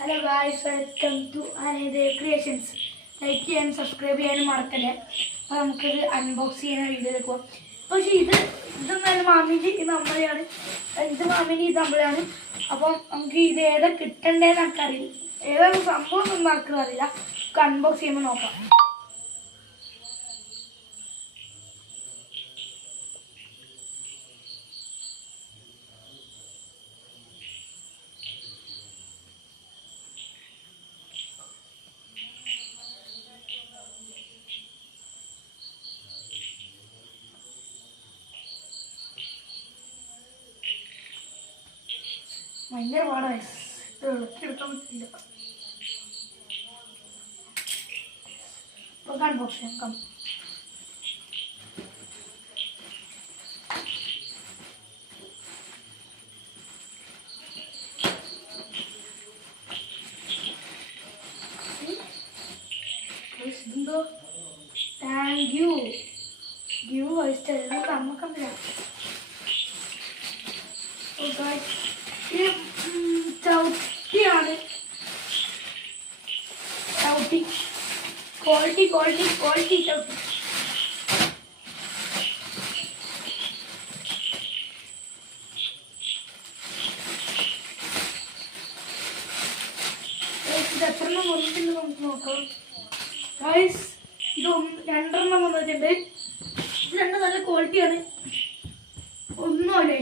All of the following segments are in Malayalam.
ഹലോ ഗായ്സ്, വെൽക്കം ടു അനേതേ ക്രിയേഷൻസ്. ലൈക്ക് ചെയ്യാനും സബ്സ്ക്രൈബ് ചെയ്യാനും മറക്കല്ലേ. അപ്പോൾ നമുക്കിത് അൺബോക്സ് ചെയ്യുന്ന വീഡിയോയിലേക്ക് പോകാം. പക്ഷേ ഇതെന്നാലും മാമിൻ്റെ ഇത് നമ്മളെയാണ്, ഇത് മാമിൻ്റെ ഇത് നമ്മളെയാണ്. അപ്പം നമുക്ക് ഇത് ഏതാ കിട്ടണ്ടേന്ന് നമുക്കറിയില്ല, ഏതാണ് സംഭവം ഒന്നും ആർക്കും അറിയില്ല. നമുക്ക് അൺബോക്സ് ചെയ്യുമ്പോൾ നോക്കാം. ഭയങ്കര പാടാണ്, ഇത് ഇളക്കിയെടുക്കാൻ പറ്റില്ല. ഇപ്പോൾ അൺബോക്സ് ചെയ്യാം. ഇതെന്തോ താങ്ക് യു ഗിവ് വോയിസ് നമുക്കറിയാം. ചവിട്ടിയാണ്, ചവിട്ടി ക്വാളിറ്റി ചവിട്ടി. ഇത് എത്രണ്ണം വന്നിട്ടുണ്ട് നമുക്ക് നോക്കാം. ഗൈസ്, ഇത് 2 വന്നിട്ടുണ്ട്. ഇത് 2 നല്ല ക്വാളിറ്റിയാണ്. ഒന്നുമല്ല,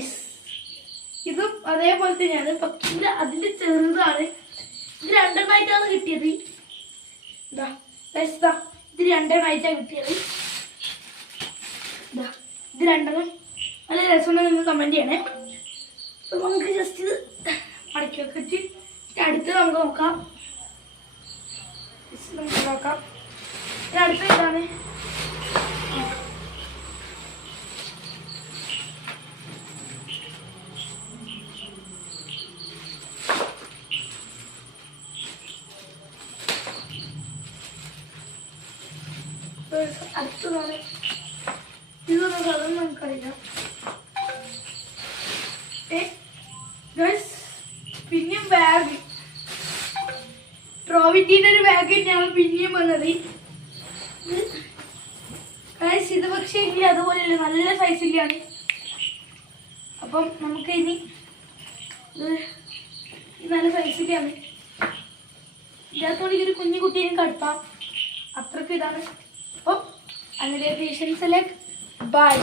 ഇതും അതേപോലെ തന്നെയാണ്, പക്ഷേ അതിൻ്റെ ചെറുതാണ്. ഇത് 2 കിട്ടിയത്. ഇതാ ഇത് 2 കിട്ടിയത്. ഇതാ ഇത് 2 നല്ല രസമുണ്ടെങ്കിൽ നിങ്ങൾ കമൻറ്റ് ചെയ്യണേ. അപ്പം നമുക്ക് ജസ്റ്റ് ഇത് മടക്കി വെച്ചിട്ട് അടുത്ത് നമുക്ക് നോക്കാം. അടുത്ത ഇതാണ്. അടുത്തതാണ്. ഇതൊന്നും അതൊന്നും നമുക്കറിയില്ല. പിന്നെയും ബാഗ്, ട്രോവിറ്റിന്റെ ഒരു ബാഗ് തന്നെയാണ് പിന്നെയും വന്നത്. ഇത് പക്ഷേ എങ്കിൽ അതുപോലെയല്ല, നല്ല സൈസിലാണ്. അപ്പം നമുക്ക് ഇനി നല്ല സൈസിലാണ്. ഇതിനകത്തോടെ ഒരു കുഞ്ഞു കുട്ടീനെ കടത്താം, അത്രയ്ക്ക് ഇതാണ്. അപ്പം അങ്ങനെ ക്രിയേഷൻസിലേക്ക് ബൈ.